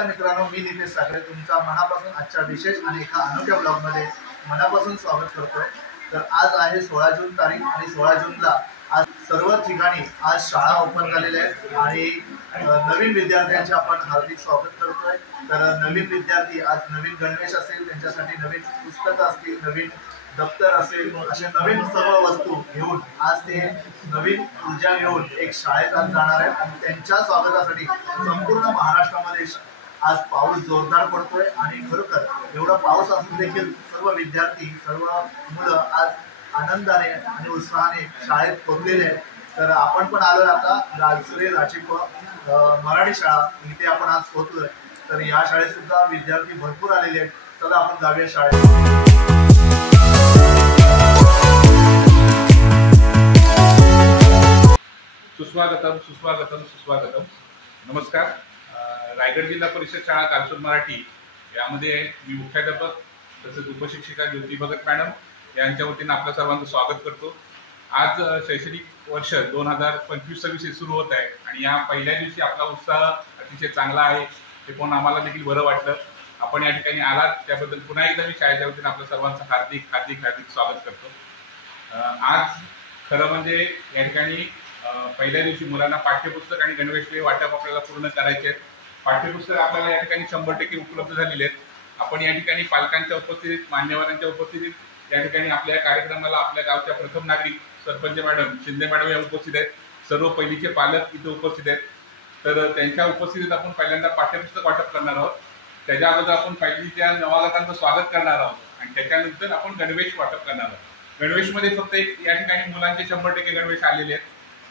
नमस्कार मित्रांनो, मी नितेश साखरे तुमचा मनापासून आजच्या विशेष आणि एका अनोख्या ब्लॉगमध्ये मनापासून स्वागत करतो। तर आज आहे 16 जून तारीख आणि 16 जूनला आज सर्व ठिकाणी आज शाळा ओपन झालेल्या आहेत आणि नवीन विद्यार्थ्यांचे आपण हार्दिक स्वागत करतोय। तर नवीन विद्यार्थी आज नवीन गणवेश असेल, त्यांच्यासाठी नवीन पुस्तकं असतील, नवीन दप्तर असेल, अशा नवीन सर्व वस्तू घेऊन आज ते नवीन ऊर्जा घेऊन एक शाळेत आज जाणार आहेत आणि त्यांच्या स्वागतासाठी संपूर्ण महाराष्ट्रामध्ये आज पाऊस जोरदार पडतोय आणि खरोखर एवढा पाऊस असून देखील सर्व विद्यार्थी सर्व मुलं आज आनंदाने आणि उत्साहाने शाळेत पोहोचलेले आहेत। तर आपण पण आलोय आता लालसुरे राचिप मराठी शाळा इथे आपण आज पोहोचलोय। तर या शाळेत सुद्धा विद्यार्थी भरपूर आलेले आहेत। चला आपण जाऊया शाळेत। सुस्वागतम सुस्वागतम सुस्वागतम। नमस्कार। रायगड जिल्हा परिषद शाळा लालसूर मराठी यामध्ये मी मुख्याध्यापक तसेच उपशिक्षिका ज्योती भगत मॅडम यांच्या वतीने आपल्या सर्वांचं स्वागत करतो। आज शैक्षणिक वर्ष 2025-26 सुरू होत आहे आणि या पहिल्या दिवशी आपला उत्साह अतिशय चांगला आहे। ते पण आम्हाला देखील बरं वाटलं। आपण या ठिकाणी आलात त्याबद्दल पुन्हा एकदा मी शाळेच्या वतीने आपल्या सर्वांचं हार्दिक हार्दिक हार्दिक स्वागत करतो। आज खरं म्हणजे या ठिकाणी पहिल्या दिवशी मुलांना पाठ्यपुस्तक आणि गणवेश वाटप आपल्याला पूर्ण करायचे आहेत। पाठ्यपुस्तक आपल्याला या ठिकाणी 100% उपलब्ध झालेले आहेत। आपण या ठिकाणी पालकांच्या उपस्थितीत, मान्यवरांच्या उपस्थितीत या ठिकाणी आपल्या कार्यक्रमाला आपल्या गावच्या प्रथम नागरिक सरपंच मॅडम शिंदे मॅडम या उपस्थित आहेत। सर्व पहिलीचे पालक इथे उपस्थित आहेत। तर त्यांच्या उपस्थितीत आपण पहिल्यांदा पाठ्यपुस्तक वाटप करणार आहोत। त्याच्या अगोदर आपण पहिलीच्या नवागतांचं स्वागत करणार आहोत आणि त्याच्यानंतर आपण गणवेश वाटप करणार आहोत। गणवेशमध्ये फक्त एक या ठिकाणी मुलांचे 100% गणवेश आलेले आहेत।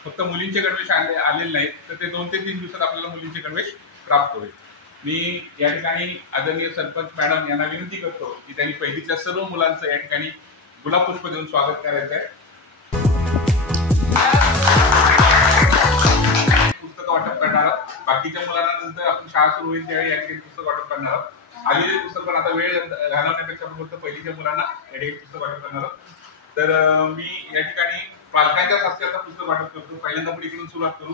फक्त मुलींचे गणवेश आलेले नाहीत, तर ते 2 ते 3 दिवसात आपल्याला मुलींचे गणवेश प्राप्त होईल। मी या ठिकाणी आदरणीय सरपंच मॅडम यांना विनंती करतो की त्यांनी पहिलीच्या सर्व मुलांचं या ठिकाणी गुलाब पुष्प देऊन स्वागत करायचं आहे। पुस्तकं वाटप करणार आहोत। बाकीच्या मुलांना नंतर आपण शाळा सुरू होईल त्यावेळी या ठिकाणी पुस्तक वाटप करणार आहोत। आलेले पुस्तक पण आता वेळ घालवण्यापेक्षा फक्त पहिलीच्या मुलांना या ठिकाणी पुस्तक वाटप करणार आहोत। तर मी या ठिकाणी पालकांच्या हस्ते पुस्तक वाटप करतो। पहिल्यांदा आपण इकडून सुरुवात करू।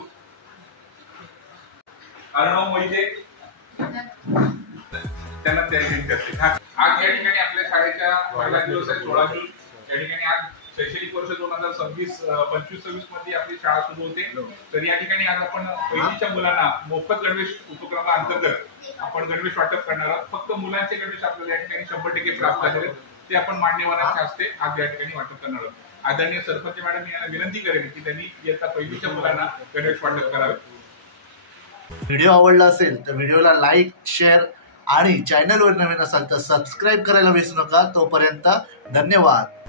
अर्णव मोहिते त्यांना तयारी करते। आज या ठिकाणी आपल्या शाळेच्या पहिला दिवस आहे 16 जून। या ठिकाणी आज शैक्षणिक वर्ष 2025-26 मध्ये आपली शाळा सुरू होते। तर या ठिकाणी आज आपण पहिलीच्या मुलांना मोफत गणवेश उपक्रमाअंतर्गत आपण गणवेश वाटप करणार आहोत। फक्त मुलांचे गणवेश आपल्याला या ठिकाणी 100% प्राप्त झाले, ते आपण मान्यवरांच्या हस्ते आज या ठिकाणी वाटप करणार आहोत। आदरणीय सरपंच मॅडम यांना विनंती करेन की त्यांनी इयत्ता पहिलीच्या मुलांना गणवेश वाटप करावे। व्हिडिओ आवडला असेल तर व्हिडिओला लाईक, शेअर आणि चॅनलवर नवीन असाल तर सबस्क्राईब करायला विसरू नका। तोपर्यंत धन्यवाद।